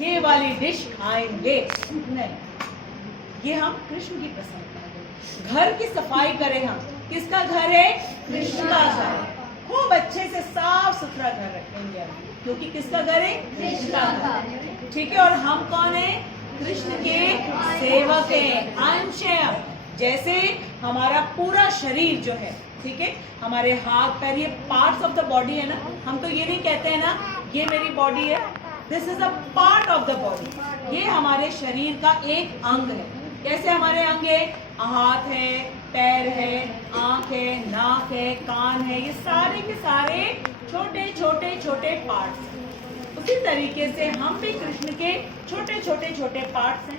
ये वाली डिश खाएंगे। नहीं, ये हम कृष्ण की प्रसन्नता है। घर की सफाई करें हम, किसका घर है? कृष्ण का घर। खूब अच्छे से साफ सुथरा घर रखेंगे क्योंकि किसका घर है? कृष्ण का घर। ठीक है, और हम कौन है? कृष्ण के सेवक हैं, अंश हैं। जैसे हमारा पूरा शरीर जो है, ठीक है, हमारे हाथ पैर, ये पार्ट्स ऑफ द बॉडी है ना। हम तो ये नहीं कहते हैं ना ये मेरी बॉडी है, this is a part of the body. ये हमारे शरीर का एक अंग है। कैसे हमारे अंग है? हाथ है, पैर है, आंख है, नाक है, कान है, ये सारे के सारे छोटे छोटे छोटे पार्ट्स हैं। उसी तरीके से हम भी कृष्ण के छोटे छोटे छोटे पार्ट्स हैं।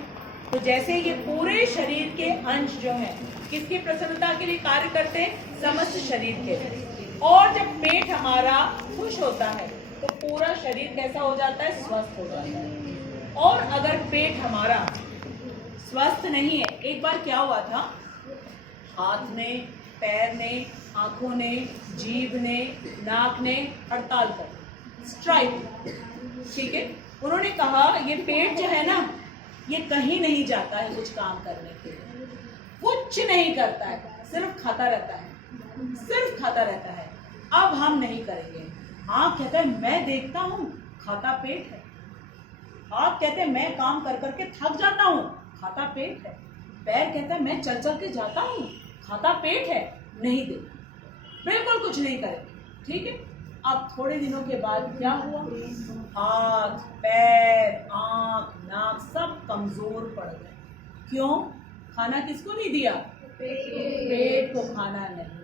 तो जैसे ये पूरे शरीर के अंश जो हैं किसकी प्रसन्नता के लिए कार्य करते हैं? समस्त शरीर के। और जब पेट हमारा खुश होता है तो पूरा शरीर कैसा हो जाता है? स्वस्थ हो जाता है। और अगर पेट हमारा स्वस्थ नहीं है, एक बार क्या हुआ था, हाथ ने, पैर ने, आंखों ने, जीभ ने, नाक ने हड़ताल कर, स्ट्राइक, ठीक है। उन्होंने कहा ये पेट जो है ना, ये कहीं नहीं जाता है कुछ काम करने के लिए, कुछ नहीं करता है, सिर्फ खाता रहता है, सिर्फ खाता रहता है। अब हम नहीं करेंगे। आँख कहता है मैं देखता हूँ, खाता पेट है। हाथ कहते हैं मैं काम कर करके थक जाता हूँ, खाता पेट है। पैर कहता है मैं चल चल के जाता हूँ, खाता पेट है। नहीं दे, बिल्कुल कुछ नहीं करेंगे, ठीक है। अब थोड़े दिनों के बाद क्या हुआ? हाथ, पैर, आँख, नाक सब कमजोर पड़ गए। क्यों? खाना किसको नहीं दिया? पेट को खाना नहीं।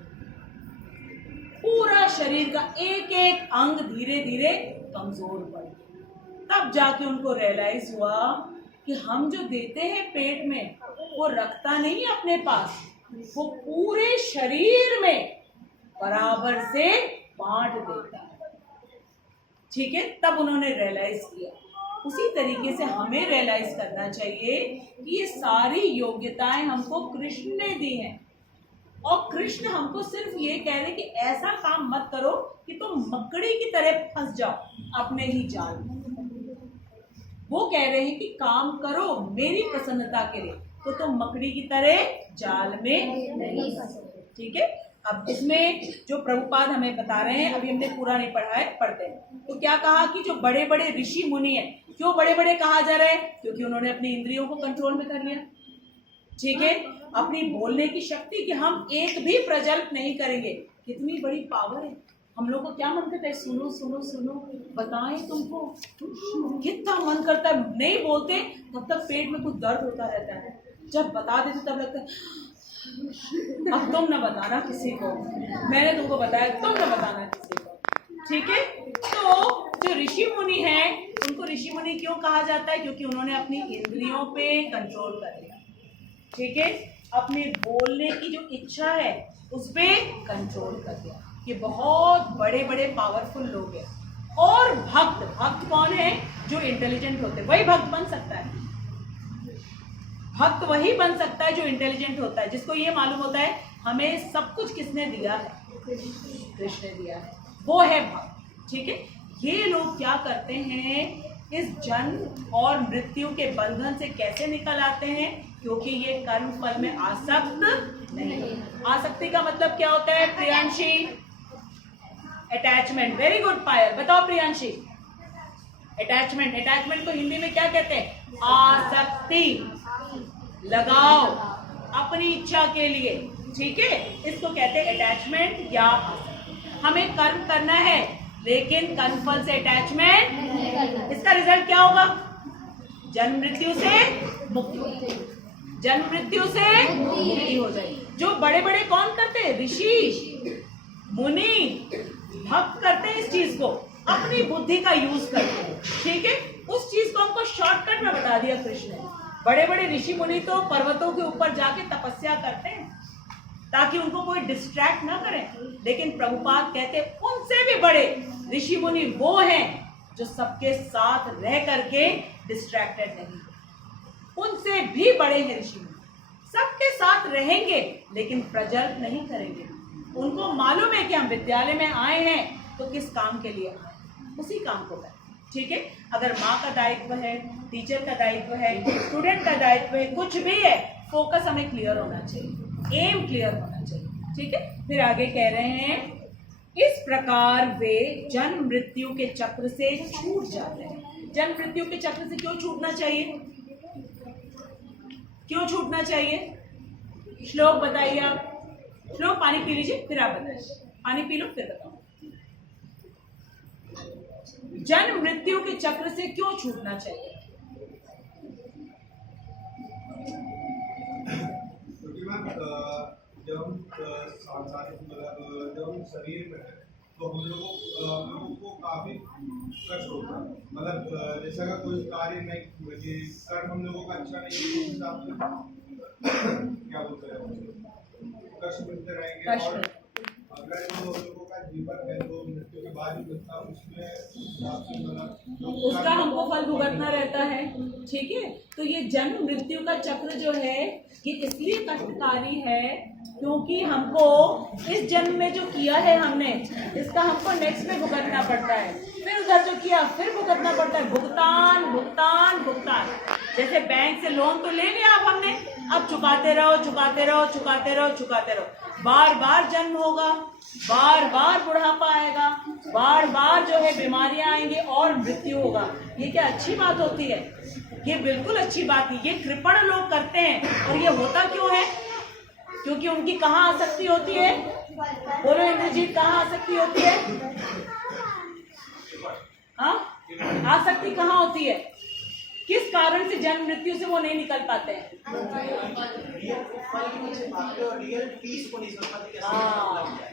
पूरा शरीर का एक एक अंग धीरे धीरे कमजोर पड़ गया। तब जाके उनको रियलाइज हुआ कि हम जो देते हैं पेट में वो रखता नहीं अपने पास, वो पूरे शरीर में बराबर से बांट देता है, ठीक है। तब उन्होंने रियलाइज किया। उसी तरीके से हमें रियलाइज करना चाहिए कि ये सारी योग्यताएं हमको कृष्ण ने दी हैं, और कृष्ण हमको सिर्फ ये कह रहे कि ऐसा काम मत करो कि तुम मकड़ी की तरह फंस जाओ अपने ही जाल में। वो कह रहे हैं कि काम करो मेरी प्रसन्नता के लिए, तो तुम मकड़ी की तरह जाल में नहीं फंसो, ठीक है। अब इसमें जो प्रभुपाद हमें बता रहे हैं, अभी हमने पूरा नहीं पढ़ा है, पढ़ते हैं। तो क्या कहा कि जो बड़े बड़े ऋषि मुनि हैं, क्यों बड़े बड़े कहा जा रहा है? क्योंकि उन्होंने अपनी इंद्रियों को कंट्रोल में कर लिया, ठीक है। अपनी बोलने की शक्ति कि हम एक भी प्रजल्प नहीं करेंगे, कितनी बड़ी पावर है। हम लोग को क्या मन करता है? सुनो सुनो सुनो, बताएं तुमको, कितना मन करता है। नहीं बोलते तब तक पेट में कुछ दर्द होता रहता है, जब बता देते तब लगता है अब तुम न बताना किसी को, मैंने तुमको बताया, तुम न बताना किसी को, ठीक है। तो जो ऋषि मुनि हैं उनको ऋषि मुनि क्यों कहा जाता है? क्योंकि उन्होंने अपनी इंद्रियों पे कंट्रोल कर लिया, ठीक है। अपने बोलने की जो इच्छा है उस पे कंट्रोल कर दिया। ये बहुत बड़े बड़े पावरफुल लोग हैं। और भक्त, भक्त कौन है? जो इंटेलिजेंट होते हैं, वही भक्त बन सकता है। भक्त वही बन सकता है जो इंटेलिजेंट होता है, जिसको ये मालूम होता है हमें सब कुछ किसने दिया है? कृष्ण ने दिया है, वो है भक्त, ठीक है। ये लोग क्या करते हैं? इस जन्म और मृत्यु के बंधन से कैसे निकल आते हैं? क्योंकि ये कर्म फल में आसक्त नहीं। आसक्ति का मतलब क्या होता है प्रियांशी? अटैचमेंट। वेरी गुड पायल, बताओ प्रियांशी। अटैचमेंट, अटैचमेंट को हिंदी में क्या कहते हैं? आसक्ति, लगाव अपनी इच्छा के लिए, ठीक है, इसको कहते हैं अटैचमेंट या आसक्ति। हमें कर्म करना है लेकिन कर्म फल से अटैचमेंट, इसका रिजल्ट क्या होगा? जन्म मृत्यु से मुक्ति, जन्म मृत्यु से मुक्ति हो जाएगी। जो बड़े बड़े कौन करते हैं? ऋषि मुनि, भक्त करते हैं इस चीज को, अपनी बुद्धि का यूज करते हैं, ठीक है। उस चीज को हमको शॉर्टकट में बता दिया कृष्ण ने। बड़े बड़े ऋषि मुनि तो पर्वतों के ऊपर जाके तपस्या करते हैं ताकि उनको कोई डिस्ट्रैक्ट ना करे, लेकिन प्रभुपाद कहते हैं उनसे भी बड़े ऋषि मुनि वो हैं जो सबके साथ रह करके डिस्ट्रैक्टेड नहीं, उनसे भी बड़े हैं ऋषि मुनि। सबके साथ रहेंगे लेकिन प्रजल्प नहीं करेंगे। उनको मालूम है कि हम विद्यालय में आए हैं तो किस काम के लिए आए, उसी काम को करें, ठीक है। अगर माँ का दायित्व है, टीचर का दायित्व है, स्टूडेंट का दायित्व है, कुछ भी है, फोकस हमें क्लियर होना चाहिए, एम क्लियर होना चाहिए, ठीक है। फिर आगे कह रहे हैं, इस प्रकार वे जन्म मृत्यु के चक्र से छूट जाते हैं। जन्म मृत्यु के चक्र से क्यों छूटना चाहिए? क्यों छूटना चाहिए? श्लोक बताइए आप। श्लोक पानी पी लीजिए, फिर आप बताइए। पानी पी लो, फिर बताओ। जन्म मृत्यु के चक्र से क्यों छूटना चाहिए? जब सांसारिक मतलब जब शरीर में है तो हम लोगों को काफी कष्ट होता है। मतलब जैसा का कोई कार्य नहीं, कर्म हम लोगों का अच्छा नहीं है, उस हिसाब से क्या बोलते हैं, कष्ट मिलते रहेंगे। और अगर हम लोगों का जीवन है तो मृत्यु के बाद ही मिलता है, उसमें उसका हमको फल भुगतना रहता है, ठीक है। तो ये जन्म मृत्यु का चक्र जो है ये इसलिए कष्टकारी है क्योंकि हमको इस जन्म में जो किया है हमने, इसका हमको नेक्स्ट में भुगतना पड़ता है। फिर उधर जो किया फिर भुगतना पड़ता है। भुगतान भुगतान भुगतान। जैसे बैंक से लोन तो ले लिया अब हमने, अब चुकाते रहो चुकाते रहो चुकाते रहो चुकाते रहो। बार बार जन्म होगा, बार बार बुढ़ापा आएगा, बार बार जो है बीमारियां आएंगी और मृत्यु होगा। ये क्या अच्छी बात होती है? ये बिल्कुल अच्छी बात नहीं। ये कृपण लोग करते हैं। और ये होता क्यों है? क्योंकि उनकी कहाँ आसक्ति होती है? बोलो इंद्रजीत, कहाँ आसक्ति होती है? हाँ, आसक्ति कहाँ होती है? किस कारण से जन्म मृत्यु से वो नहीं निकल पाते हैं?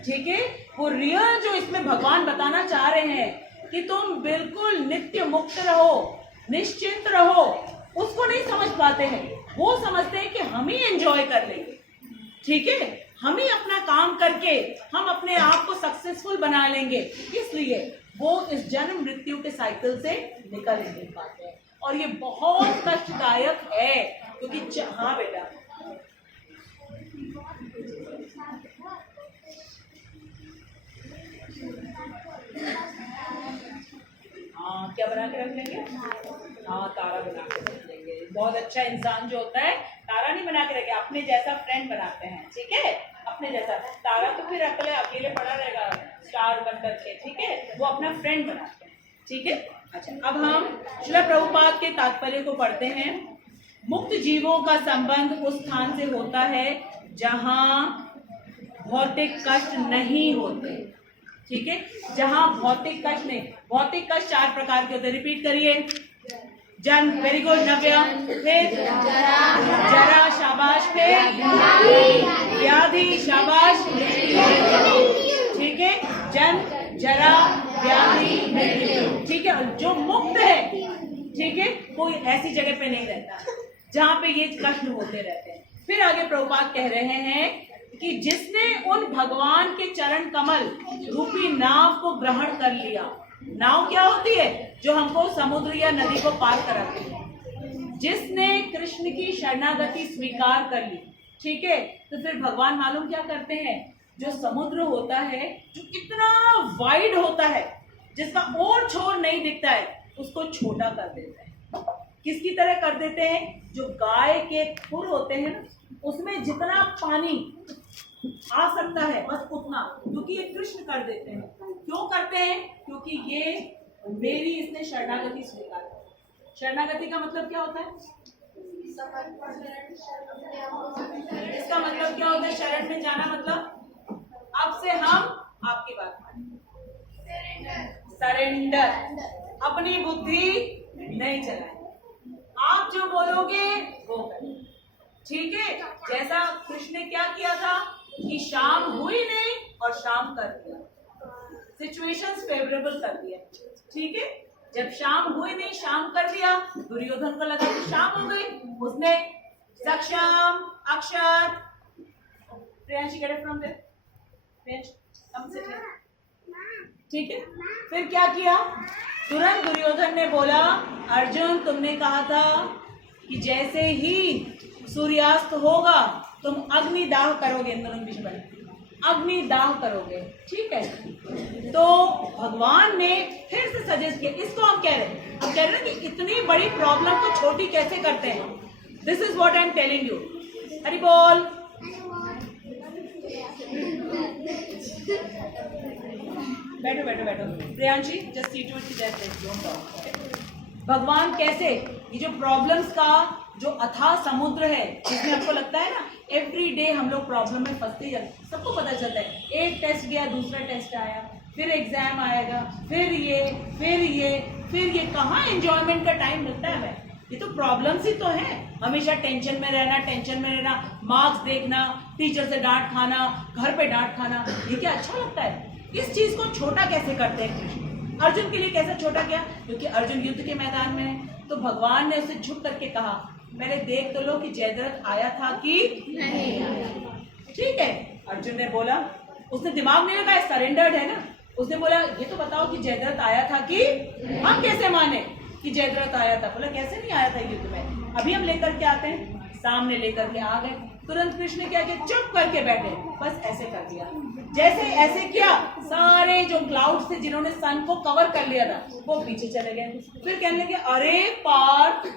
ठीक है। वो रियल जो इसमें भगवान बताना चाह रहे हैं कि तुम बिल्कुल नित्य मुक्त रहो, निश्चिंत रहो, उसको नहीं समझ पाते हैं। वो समझते हैं कि हम ही एंजॉय कर लेंगे, ठीक है, हम ही अपना काम करके हम अपने आप को सक्सेसफुल बना लेंगे, इसलिए वो इस जन्म मृत्यु के साइकिल से निकल नहीं पाते हैं। और ये बहुत कष्टदायक है क्योंकि हाँ बेटा, हाँ क्या बना के रख लेंगे? हाँ, तारा बना के रख लेंगे। बहुत अच्छा इंसान जो होता है तारा नहीं बना के रखे, अपने जैसा फ्रेंड बनाते हैं, ठीक है। अपने जैसा तारा तो फिर अकेले पड़ा रहेगा स्टार बन करके, ठीक है। वो अपना फ्रेंड बनाते हैं, ठीक है। अच्छा, अब हम श्रील प्रभुपाद के तात्पर्य को पढ़ते हैं। मुक्त जीवों का संबंध उस स्थान से होता है जहाँ भौतिक कष्ट नहीं होते, ठीक है। जहाँ भौतिक कष्ट नहीं। भौतिक कष्ट 4 प्रकार के होते हैं। रिपीट करिए। जन्म, वेरी गुड नव्या। फिर जरा, शाबाश। फिर व्याधि, शाबाश, ठीक है। जन्म, जरा, व्याधि, मृत्यु, ठीक है। जो मुक्त है, ठीक है, कोई ऐसी जगह पे नहीं रहता जहाँ पे ये कष्ट होते रहते हैं। फिर आगे प्रभुपाद कह रहे हैं कि जिसने उन भगवान के चरण कमल रूपी नाव को ग्रहण कर लिया। नाव क्या होती है? जो हमको समुद्र या नदी को पार कराती है। जिसने कृष्ण की शरणागति स्वीकार कर ली, ठीक है, तो फिर भगवान मालूम क्या करते हैं? जो समुद्र होता है, जो इतना वाइड होता है, जिसका और छोर नहीं दिखता है, उसको छोटा कर देते हैं। किसकी तरह कर देते हैं? जो गाय के खुर होते हैं ना, उसमें जितना पानी आ सकता है बस उतना, क्योंकि ये कृष्ण कर देते हैं। क्यों करते हैं? क्योंकि ये मेरी इसने शरणागति स्वीकार की। शरणागति का मतलब क्या होता है? इसका मतलब क्या होता है? शरण में जाना मतलब अब से हम आपकी बात मानेंगे, सरेंडर, अपनी बुद्धि नहीं चलाएंगे, आप जो बोलोगे वो करेंगे, ठीक है। जैसा कृष्ण ने क्या किया था कि शाम हुई नहीं और शाम कर दिया, सिचुएशंस फेवरेबल कर दिया, ठीक है। जब शाम हुई नहीं, शाम कर दिया, दुर्योधन को लगा कि शाम हो गई, उसने Saksham, Akshar, Priyanshi get it from there, Priyansh come से ठीक है। फिर क्या किया? तुरंत दुर्योधन ने बोला, अर्जुन तुमने कहा था कि जैसे ही सूर्यास्त होगा तुम अग्निदाह करोगे, अग्नि दाह करोगे, ठीक है। तो भगवान ने फिर से सजेस्ट किया, इसको हम कह रहे हैं, हम कह रहे हैं कि इतनी बड़ी प्रॉब्लम को छोटी कैसे करते हैं। This is what I am telling you. Hari बोल। बैठो बैठो बैठो Priyanshi, just sit to it. भगवान कैसे ये जो प्रॉब्लम्स का जो अथाह समुद्र है, जिसमें आपको लगता है ना एवरी डे हम लोग प्रॉब्लम में फंसते जाते, सबको पता चलता है, एक टेस्ट गया, दूसरा टेस्ट आया, फिर एग्जाम आएगा, फिर ये कहाँ एंजॉयमेंट का टाइम मिलता है हमें। ये तो प्रॉब्लम्स ही तो है, हमेशा टेंशन में रहना, मार्क्स देखना, टीचर से डांट खाना, घर पे डांट खाना, ये क्या अच्छा लगता है। इस चीज को छोटा कैसे करते हैं कृष्ण। अर्जुन के लिए कैसे छोटा किया, क्योंकि अर्जुन युद्ध के मैदान में है, तो भगवान ने उसे झुक करके कहा, मैंने देख तो लो कि जयद्रथ आया था कि नहीं आया। ठीक है, अर्जुन ने बोला, उसने दिमाग नहीं लगाया, सरेंडर्ड है ना, उसने बोला ये तो बताओ कि जयद्रथ आया था कि, हम कैसे माने कि जयद्रथ आया था। बोला कैसे नहीं आया था युद्ध में, अभी हम लेकर के आते हैं। सामने लेकर के आ गए, तुरंत कृष्ण ने क्या किया, चुप करके बैठे, बस ऐसे कर दिया। जैसे ऐसे किया, सारे जो क्लाउड्स थे जिन्होंने सन को कवर कर लिया था वो पीछे चले गए। फिर कहने लगे अरे पार्थ,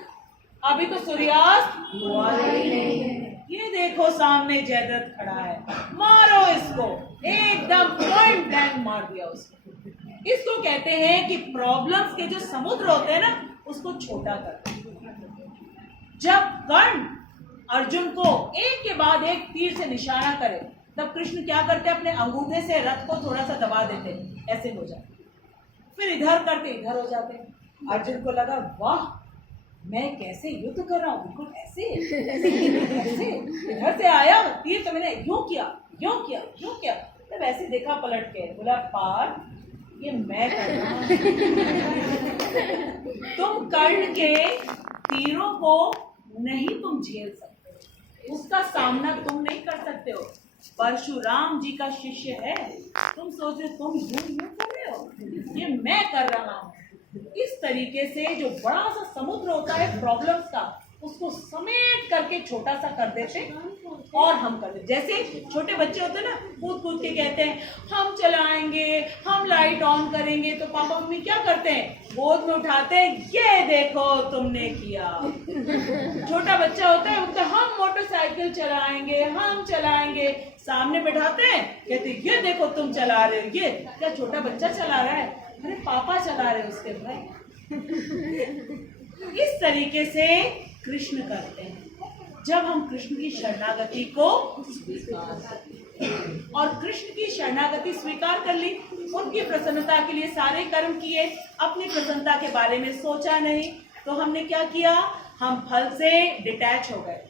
अभी तो सूर्यास्त हुआ ही नहीं है, ये देखो सामने जयद्रथ खड़ा है, मारो इसको। एकदम पॉइंट ब्लैंक मार दिया उसको। इसको कहते हैं कि प्रॉब्लम्स के जो समुद्र होते हैं ना, उसको छोटा कर। जब कर्ण अर्जुन को एक के बाद एक तीर से निशाना करे, तब कृष्ण क्या करते, अपने अंगूठे से रथ को थोड़ा सा दबा देते, ऐसे हो जाते, फिर इधर करके इधर हो जाते। अर्जुन को लगा वाह, मैं कैसे युद्ध कर रहा हूँ, बिल्कुल ऐसे ऐसे इधर से आया तीर, तो मैंने यूं किया यूं किया यूं किया। तब ऐसे देखा पलट के, बोला पार्थ ये मैं कर रहा हूँ। तुम कर्ण के तीरों को नहीं तुम झेल सकते, उसका सामना तुम नहीं कर सकते हो। परशुराम जी का शिष्य है, तुम सोच रहे तुम यूं कर रहे हो, ये मैं कर रहा हूँ। इस तरीके से जो बड़ा सा समुद्र होता है प्रॉब्लम्स का, उसको समेट करके छोटा सा कर देते और हम कर देते। जैसे छोटे बच्चे होते हैं ना, कूद कूद के कहते हैं हम चलाएंगे, हम लाइट ऑन करेंगे, तो पापा मम्मी क्या करते हैं, गोद में उठाते हैं, ये देखो तुमने किया। छोटा बच्चा होता है, बोलता हम मोटरसाइकिल चलाएंगे, हम चलाएंगे, सामने बैठाते हैं, कहते ये देखो तुम चला रहे हो। ये क्या छोटा बच्चा चला रहा है, अरे पापा चला रहे उसके भाई। इस तरीके से कृष्ण करते हैं जब हम कृष्ण की शरणागति को स्वीकार करते हैं। और कृष्ण की शरणागति स्वीकार कर ली, उनकी प्रसन्नता के लिए सारे कर्म किए, अपनी प्रसन्नता के बारे में सोचा नहीं, तो हमने क्या किया, हम फल से डिटैच हो गए,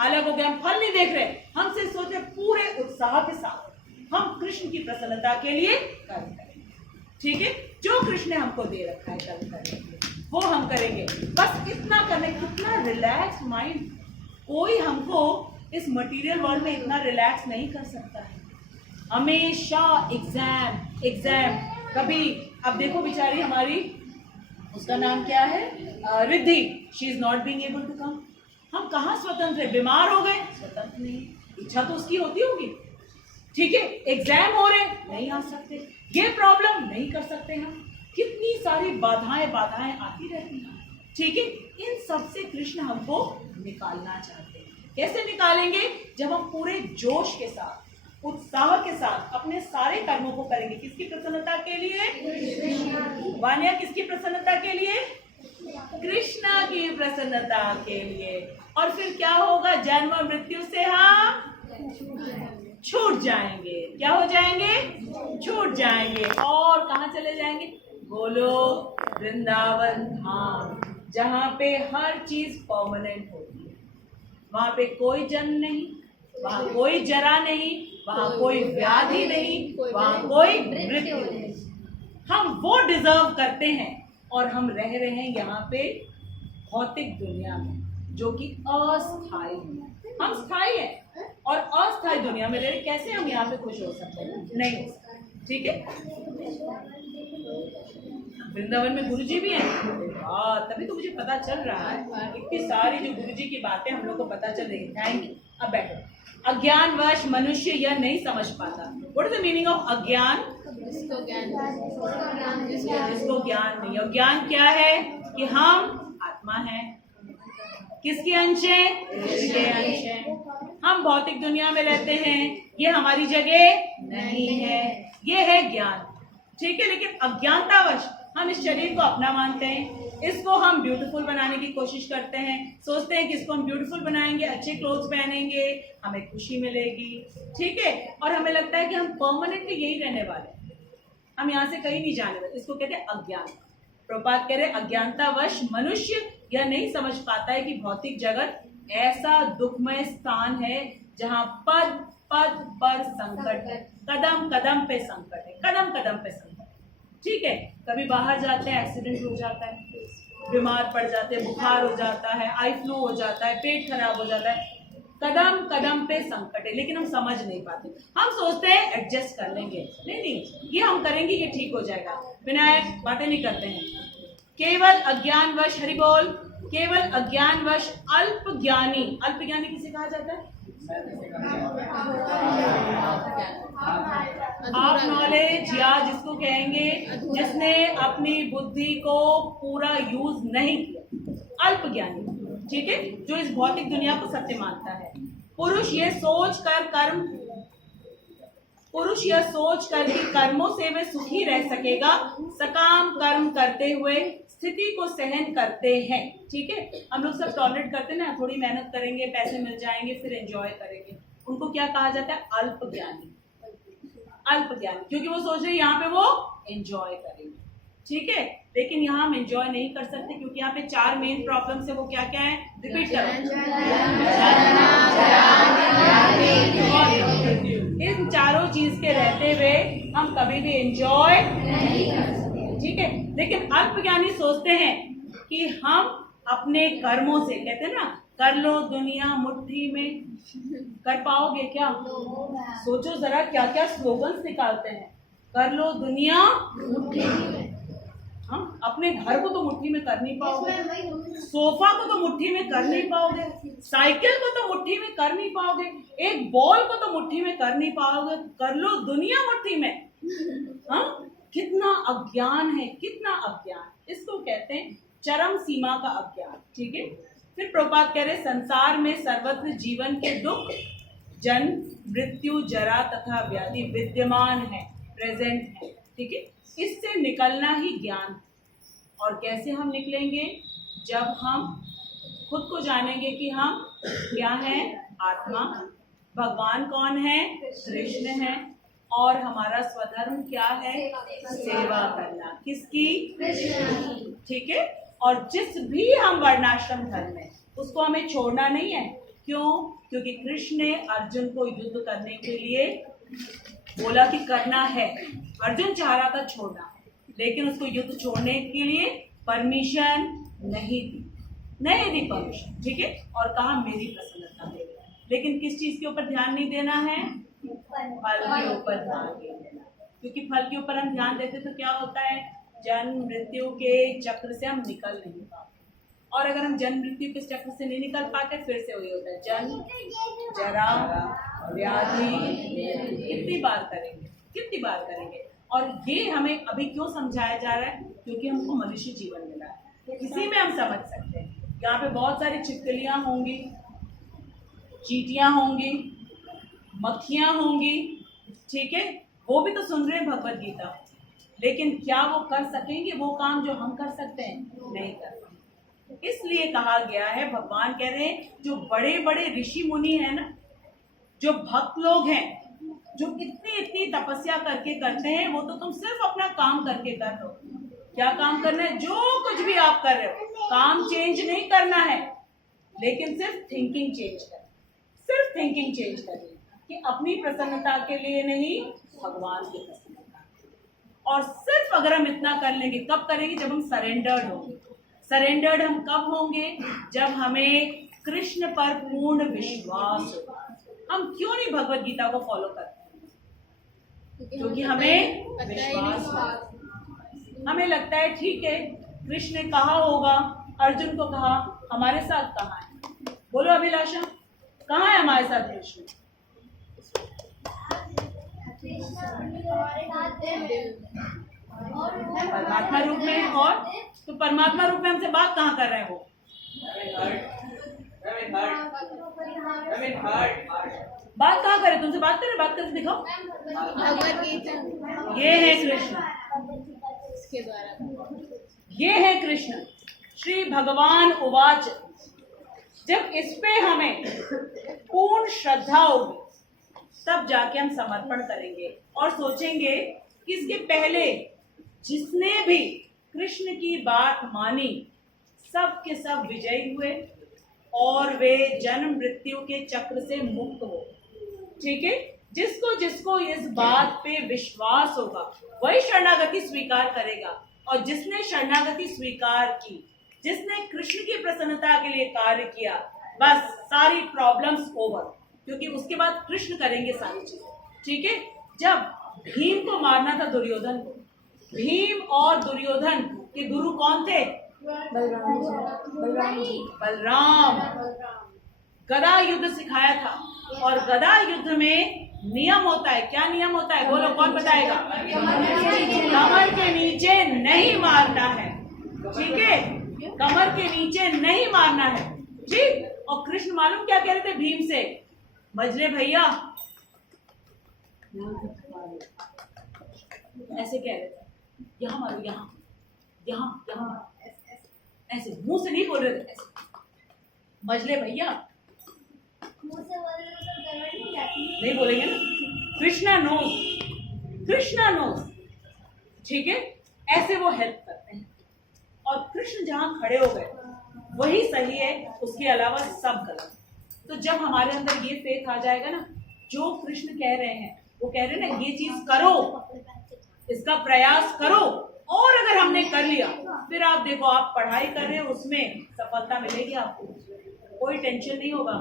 अलग हो गए, हम फल नहीं देख रहे, हम सिर्फ सोच रहे पूरे उत्साह के साथ हम कृष्ण की प्रसन्नता के लिए कर्म करें। ठीक है, जो कृष्ण ने हमको दे रखा है कर्म करने के लिए वो हम करेंगे। बस इतना करने, कितना रिलैक्स माइंड, कोई हमको इस मटेरियल वर्ल्ड में इतना रिलैक्स नहीं कर सकता है। हमेशा एग्जाम एग्जाम, कभी अब देखो बेचारी हमारी, उसका नाम क्या है, Riddhi, she is not being able to come. हम कहाँ स्वतंत्र है, बीमार हो गए, स्वतंत्र नहीं, इच्छा तो उसकी होती होगी। ठीक है, एग्जाम हो रहे, नहीं आ सकते, ये प्रॉब्लम नहीं कर सकते हम, कितनी सारी बाधाएं बाधाएं आती रहती हैं। ठीक है, इन सब से कृष्ण हमको निकालना चाहते हैं। कैसे निकालेंगे, जब हम पूरे जोश के साथ, उत्साह के साथ अपने सारे कर्मों को करेंगे। किसकी प्रसन्नता के लिए, वानिया किसकी प्रसन्नता के लिए, कृष्णा की प्रसन्नता के लिए। और फिर क्या होगा, जन्म और मृत्यु से हम छूट जाएंगे। क्या हो जाएंगे, छूट जाएंगे। और कहाँ चले जाएंगे, गोलोक वृंदावन धाम, जहाँ पे हर चीज परमानेंट होती है। वहां पे कोई जन्म नहीं, वहां कोई जरा नहीं, वहां कोई व्याधि नहीं, वहां कोई मृत्यु नहीं। हम वो डिजर्व करते हैं और हम रह रहे हैं यहाँ पे भौतिक दुनिया में, जो कि अस्थाई है। हम स्थाई हैं और अस्थाई दुनिया में रह, कैसे हम यहाँ पे खुश हो सकते हैं, नहीं हो सकते। ठीक है, वृंदावन में गुरुजी भी हैं। अरे वाह, तभी तो मुझे पता चल रहा है, इतनी सारी जो गुरुजी की बातें हम लोग को पता चल रही है। Thank you. अब बैठो। अज्ञानवश मनुष्य यह नहीं समझ पाता। What is the meaning of अज्ञान? जिसको ज्ञान नहीं। और ज्ञान क्या है? कि हम आत्मा हैं। किसके अंश हैं? कृष्ण के अंश हैं। हम भौतिक दुनिया में रहते हैं, ये हमारी जगह नहीं है। ये है ज्ञान, ठीक है। लेकिन अज्ञानतावश हम इस शरीर को अपना मानते हैं, इसको हम ब्यूटीफुल बनाने की कोशिश करते हैं, सोचते हैं कि इसको हम ब्यूटीफुल बनाएंगे, अच्छे क्लोथ्स पहनेंगे, हमें खुशी मिलेगी, ठीक है। और हमें लगता है कि हम परमानेंटली यही रहने वाले हैं, हम यहाँ से कहीं नहीं जाने वाले। इसको कहते हैं अज्ञान। प्रभुपाद कह रहे अज्ञानतावश मनुष्य यह नहीं समझ पाता है कि भौतिक जगत ऐसा दुखमय स्थान है जहाँ पद पद पर संकट है, कदम कदम पे संकट है, कदम कदम पे संकट है, ठीक है। कभी बाहर जाते हैं, एक्सीडेंट हो जाता है, बीमार पड़ जाते हैं, बुखार हो जाता है, आई फ्लू हो जाता है, पेट खराब हो जाता है, कदम कदम पे संकट है। लेकिन हम समझ नहीं पाते, हम सोचते हैं एडजस्ट कर लेंगे। नहीं, ये हम करेंगे, ये ठीक हो जाएगा। विनायक बातें नहीं करते हैं। केवल अज्ञानवश, हरि बोल, केवल अज्ञानवश अल्प ज्ञानी। अल्प ज्ञानी किसे कहा जाता है? आप नॉलेज, या जिसको कहेंगे जिसने अपनी बुद्धि को पूरा यूज नहीं किया, अल्प ज्ञानी, ठीक है, जो इस भौतिक दुनिया को सत्य मानता है। पुरुष यह सोच कर कि कर्मों से वे सुखी रह सकेगा, सकाम कर्म करते हुए स्थिति को सहन करते हैं, ठीक है। हम लोग सब टॉलरेट करते हैं ना, थोड़ी मेहनत करेंगे, पैसे मिल जाएंगे, फिर एंजॉय करेंगे। उनको क्या कहा जाता है? अल्प ज्ञानी। अल्प ज्ञानी, क्योंकि वो सोच रहे हैं यहाँ पे वो एंजॉय करेंगे, ठीक है। लेकिन यहाँ हम एंजॉय नहीं कर सकते, क्योंकि यहाँ पे 4 मेन प्रॉब्लम्स है। वो क्या क्या है? रिपीट करो। इन चारों चीज के रहते हुए हम कभी भी एंजॉय नहीं कर सकते, ठीक है। लेकिन अल्प ज्ञानी सोचते हैं कि हम अपने कर्मों से, कहते हैं ना, कर लो दुनिया मुट्ठी में, कर पाओगे क्या? सोचो जरा क्या क्या स्लोगन्स निकालते हैं। कर लो दुनिया मुट्ठी में। हम अपने घर को तो मुट्ठी में कर नहीं पाओगे, सोफा को तो मुट्ठी में कर नहीं पाओगे, साइकिल को तो मुट्ठी में कर नहीं पाओगे, एक बॉल को तो मुट्ठी में कर नहीं पाओगे, कर लो दुनिया मुट्ठी में। हम कितना अज्ञान है, कितना अज्ञान। इसको कहते हैं चरम सीमा का अज्ञान, ठीक है। फिर प्रभुपाद कह रहे संसार में सर्वत्र जीवन के दुख, जन्म मृत्यु जरा तथा व्याधि विद्यमान है, प्रेजेंट है, ठीक है। इससे निकलना ही ज्ञान। और कैसे हम निकलेंगे? जब हम खुद को जानेंगे कि हम क्या हैं, आत्मा, भगवान कौन है, कृष्ण है, और हमारा स्वधर्म क्या है, सेवा करना। किसकी? कृष्ण, ठीक है। और जिस भी हम वर्णाश्रम धर्म है उसको हमें छोड़ना नहीं है। क्यों? क्योंकि कृष्ण ने अर्जुन को युद्ध करने के लिए बोला कि करना है। अर्जुन चाह रहा था छोड़ना, लेकिन उसको युद्ध छोड़ने के लिए परमिशन नहीं दी परमिशन, ठीक है। और कहा मेरी प्रसन्नता दे। लेकिन किस चीज के ऊपर ध्यान नहीं देना है? फल के ऊपर ध्यान नहीं देना। क्योंकि फल के ऊपर हम ध्यान देते तो क्या होता है? जन्म मृत्यु के चक्र से हम निकल नहीं पाते। और अगर हम जन्म मृत्यु के चक्र से नहीं निकल पाते, फिर से वही होता है, जन्म जरा व्याधि। कितनी बार करेंगे? और ये हमें अभी क्यों समझाया जा रहा है? क्योंकि हमको मनुष्य जीवन मिला है, इसी में हम समझ सकते हैं। यहाँ पे बहुत सारी छिपकलियां होंगी, चींटियां होंगी, मक्खियां होंगी, ठीक है। वो भी तो सुन रहे हैं भगवत गीता, लेकिन क्या वो कर सकेंगे वो काम जो हम कर सकते हैं? नहीं कर पाएंगे। इसलिए कहा गया है, भगवान कह रहे हैं, जो बड़े बड़े ऋषि मुनि हैं ना, जो भक्त लोग हैं, जो इतनी तपस्या करके करते हैं, वो तो तुम सिर्फ अपना काम करके कर रहे हो। क्या काम करना है? जो कुछ भी आप कर रहे हो, काम चेंज नहीं करना है, लेकिन सिर्फ थिंकिंग चेंज करनी, कि अपनी प्रसन्नता के लिए नहीं, भगवान की प्रसन्नता। और सिर्फ अगर हम इतना कर लेंगे, कब करेंगे? जब हम सरेंडर्ड होंगे। सरेंडर्ड हम कब होंगे? जब हमें कृष्ण पर पूर्ण विश्वास होगा। हम क्यों नहीं भगवत गीता को फॉलो करते? क्योंकि हमें विश्वास है। हमें लगता है ठीक है, कृष्ण ने कहा होगा, अर्जुन को कहा, हमारे साथ कहाँ है? बोलो अभिलाषा, कहाँ है हमारे साथ कृष्ण? परमात्मा रूप में। और तो परमात्मा रूप में हमसे बात कहाँ कर रहे हो? बात कहाँ करे? तुमसे बात करे, बात करके दिखाओ। ये है कृष्ण, ये है कृष्ण। श्री भगवान उवाच, जब इस पे हमें पूर्ण श्रद्धा होगी तब जाके हम समर्पण करेंगे और सोचेंगे कि इसके पहले जिसने भी कृष्ण की बात मानी सब के सब विजयी हुए और वे जन्म मृत्यु के चक्र से मुक्त हो। ठीक है, जिसको जिसको इस बात पे विश्वास होगा वही शरणागति स्वीकार करेगा, और जिसने शरणागति स्वीकार की, जिसने कृष्ण की प्रसन्नता के लिए कार्य किया, बस सारी प्रॉब्लम्स ओवर, क्योंकि उसके बाद कृष्ण करेंगे सारी चीजें। ठीक है, जब भीम को मारना था दुर्योधन को, भीम और दुर्योधन के गुरु कौन थे? बलराम। गदा युद्ध सिखाया था, और गदा युद्ध में नियम होता है। क्या नियम होता है? बोलो, कौन बताएगा? कमर के नीचे नहीं मारना है। ठीक है, कमर के नीचे नहीं मारना है। ठीक। और कृष्ण मालूम क्या कह रहे थे भीम से? मजरे भैया, ऐसे कह रहे थे, यहाँ मारो, यहाँ यहाँ यहाँ, ऐसे मुंह से नहीं बोल रहे थे, ऐसे मजले भैया नहीं बोलेंगे ना। Krishna knows, Krishna knows. ठीक है, ऐसे वो हेल्प करते हैं, और कृष्ण जहां खड़े हो गए वही सही है, उसके अलावा सब गलत। तो जब हमारे अंदर ये फेथ आ जाएगा ना, जो कृष्ण कह रहे हैं, वो कह रहे हैं ना, ये चीज करो, इसका प्रयास करो, और अगर हमने कर लिया फिर आप देखो, आप पढ़ाई कर रहे हो, उसमें सफलता मिलेगी आपको, कोई टेंशन नहीं होगा।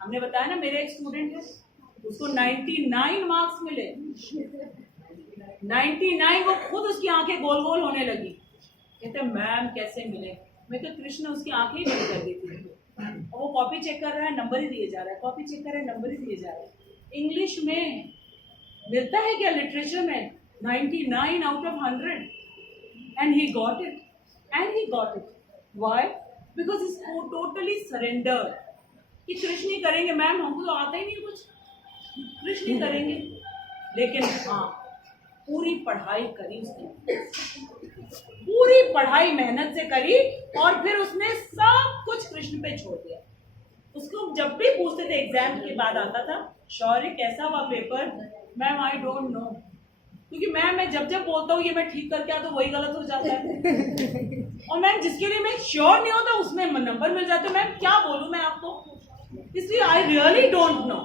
हमने बताया ना, मेरे एक स्टूडेंट है, उसको 99 मार्क्स मिले, 99। वो खुद उसकी आंखें गोल गोल होने लगी, कहते मैम कैसे मिले? मैं तो कृष्ण उसकी आंखें ही बंद कर दी थी। और वो कॉपी चेक कर रहा है, नंबर ही दिए जा रहा है, कॉपी चेक कर रहा है, नंबर ही दिए जा रहा है। इंग्लिश में मिलता है क्या? लिटरेचर में 99 out of 100, and he got it, and he got it. Why? Because he's totally surrendered. कि कृष्ण ही करेंगे मैम, हमको तो आता ही नहीं कुछ, कृष्ण ही करेंगे। लेकिन हाँ, पूरी पढ़ाई करी उसने, पूरी पढ़ाई मेहनत से करी, और फिर उसने सब कुछ कृष्ण पे छोड़ दिया। उसको जब भी पूछते थे, एग्जाम के बाद आता था, शौर्य कैसा हुआ paper? Ma'am I don't know, क्योंकि मैम मैं जब जब बोलता हूँ ये मैं ठीक करके आता हूँ वही गलत हो जाता है। और मैम जिसके लिए मैं श्योर नहीं होता उसमें नंबर मिल जाते, मैम क्या बोलूँ मैं आपको, इसलिए आई रियली डोंट नो।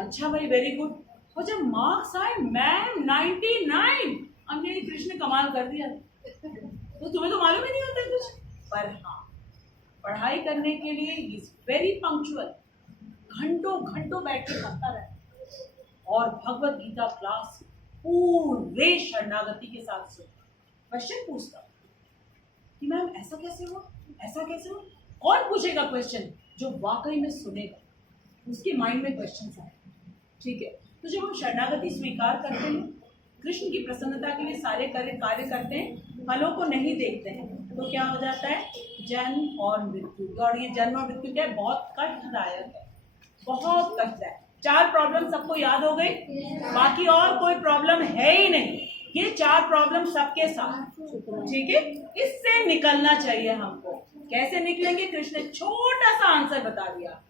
अच्छा भाई, वेरी गुड। और जब मार्क्स आए, मैम 99, हमने कृष्ण कमाल कर दिया। तो तुम्हें तो मालूम ही नहीं होता कुछ, पर हाँ, पढ़ाई करने के लिए इज वेरी पंक्चुअल, घंटों घंटों बैठ के पढ़ता रहता, और भगवत गीता क्लास पूरे शरणागति के साथ सुन, क्वेश्चन पूछता कि मैम ऐसा कैसे हुआ, ऐसा कैसे हुआ? कौन पूछेगा क्वेश्चन? जो वाकई में सुनेगा, उसके माइंड में क्वेश्चन आए। ठीक है, तो जब हम शरणागति स्वीकार करते हैं, कृष्ण की प्रसन्नता के लिए सारे कार्य करते हैं, फलों को नहीं देखते हैं, तो क्या हो जाता है? जन्म और मृत्यु। और ये जन्म और मृत्यु क्या है? बहुत कष्टदायक है, बहुत कष्टदायक। 4 प्रॉब्लम सबको याद हो गई, बाकी और कोई प्रॉब्लम है ही नहीं, ये 4 प्रॉब्लम सबके साथ। ठीक है, इससे निकलना चाहिए हमको। कैसे निकलेंगे? कृष्ण ने छोटा सा आंसर बता दिया,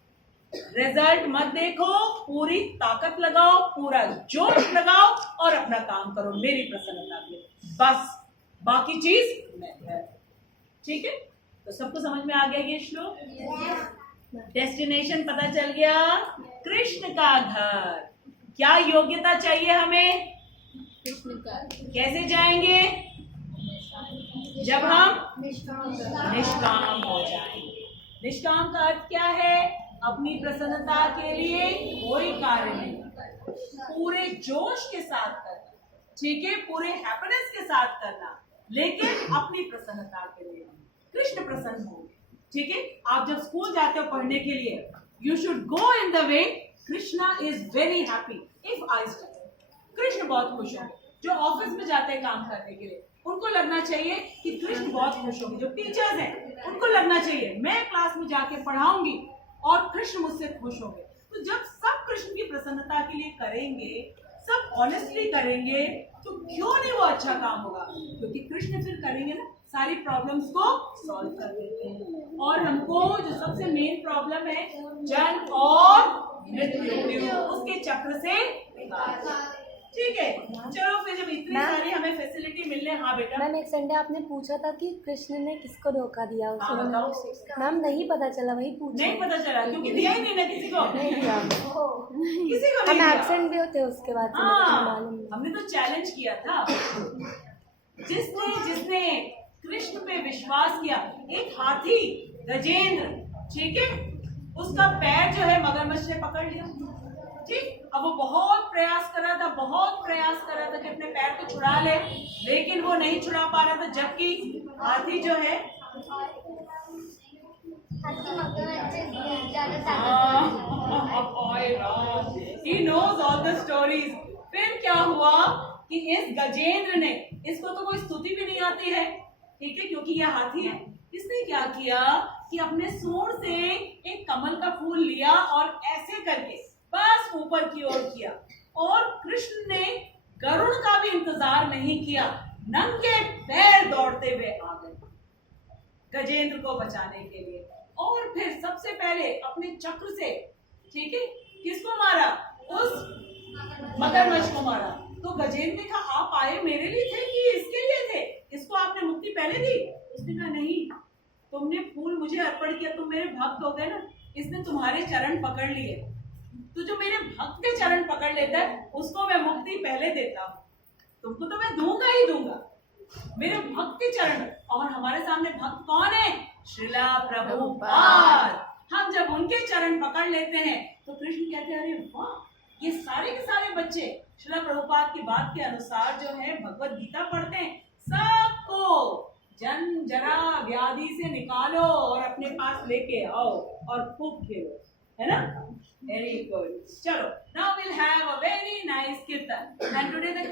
रिजल्ट मत देखो, पूरी ताकत लगाओ, पूरा जोश लगाओ, और अपना काम करो मेरी प्रसन्नता के लिए, बस बाकी चीज मैं। ठीक है, तो सबको समझ में आ गया ये श्लोक? डेस्टिनेशन पता चल गया, कृष्ण का घर। क्या योग्यता चाहिए हमें? कैसे जाएंगे? जब हम निष्काम हो जाएंगे। निष्काम का अर्थ क्या है? अपनी प्रसन्नता के लिए कोई कार्य नहीं, पूरे जोश के साथ करना। ठीक है, पूरे हैप्पीनेस के साथ करना, लेकिन अपनी प्रसन्नता के लिए। कृष्ण प्रसन्न होंगे, ठीक है। आप जब स्कूल जाते हो पढ़ने के लिए, you should go in the way Krishna is very happy if I study. Krishna बहुत खुश होंगे। जो ऑफिस में जाते हैं काम करने के लिए, उनको लगना चाहिए कि कृष्ण बहुत खुश होंगे। जो टीचर्स हैं, उनको लगना चाहिए मैं क्लास में जाके पढ़ाऊंगी और कृष्ण मुझसे खुश होंगे। तो जब सब कृष्ण की प्रसन्नता के लिए करेंगे, सब ऑनेस्टली करेंगे, तो क्यों नहीं वो अच्छा काम होगा? क्योंकि कृष्ण फिर करेंगे ना, सारी प्रॉब्लम्स को सॉल्व कर देते हैं। और हमको जो सबसे मेन प्रॉब्लम है जन्म और मृत्यु, उसके चक्र से निकाल। ठीक है, चलो फिर जब इतनी सारी हमें फैसिलिटी मिलने। हाँ बेटा। मैम एक संडे आपने पूछा था कि कृष्ण ने किसको धोखा दिया। हाँ, बताओ। मैम नहीं पता चला, वही पूछा। नहीं पता चला क्योंकि दिया ही नहीं ना किसी को। नहीं दिया, किसी को हम नहीं एब्सेंट भी होते उसके बाद से, मुझे हाँ, मालूम नहीं। हमने तो चैलेंज किया था। जिसने कृष्ण पे विश्वास किया, एक हाथी गजेंद्र, ठीक है, उसका पैर जो है मगरमच्छ ने पकड़ लिया। ठीक, अब वो बहुत प्रयास कर रहा था, बहुत प्रयास कर रहा था कि अपने पैर को छुड़ा ले, लेकिन वो नहीं छुड़ा पा रहा था। जबकि हाथी जो है he knows all the stories। फिर क्या हुआ कि इस गजेंद्र ने, इसको तो कोई स्तुति भी नहीं आती है, ठीक है, क्योंकि यह हाथी है। इसने क्या किया कि अपने सूंड से एक कमल का फूल लिया और ऐसे करके बस ऊपर की ओर किया, और कृष्ण ने गरुड़ का भी इंतजार नहीं किया, नंगे पैर दौड़ते हुए आ गए गजेंद्र को बचाने के लिए। और फिर सबसे पहले अपने चक्र से, ठीक है, किसको मारा? उस मगरमच्छ को मारा। तो गजेंद्र ने कहा आप आए मेरे लिए थे कि इसके लिए थे? इसको आपने मुक्ति पहले दी? उसने कहा नहीं, तुमने फूल मुझे अर्पण किया, तुम मेरे भक्त हो गए ना, इसने तुम्हारे चरण पकड़ लिए। तो जो मेरे भक्त के चरण पकड़ लेता है उसको मैं मुक्ति पहले देता हूँ, तुमको तो मैं दूंगा ही दूंगा, मेरे भक्त के चरण। और हमारे सामने भक्त कौन है? श्रीला प्रभुपाद। हम जब उनके चरण पकड़ लेते हैं तो कृष्ण कहते हैं अरे वाह, ये सारे के सारे बच्चे श्रीला प्रभुपाद की बात के अनुसार जो है भगवत गीता पढ़ते हैं, सबको जन्म जरा व्याधि से निकालो और अपने पास लेके आओ और खूब खेलो, है ना? Very good. चलो, now will have a very nice kirtan, and today the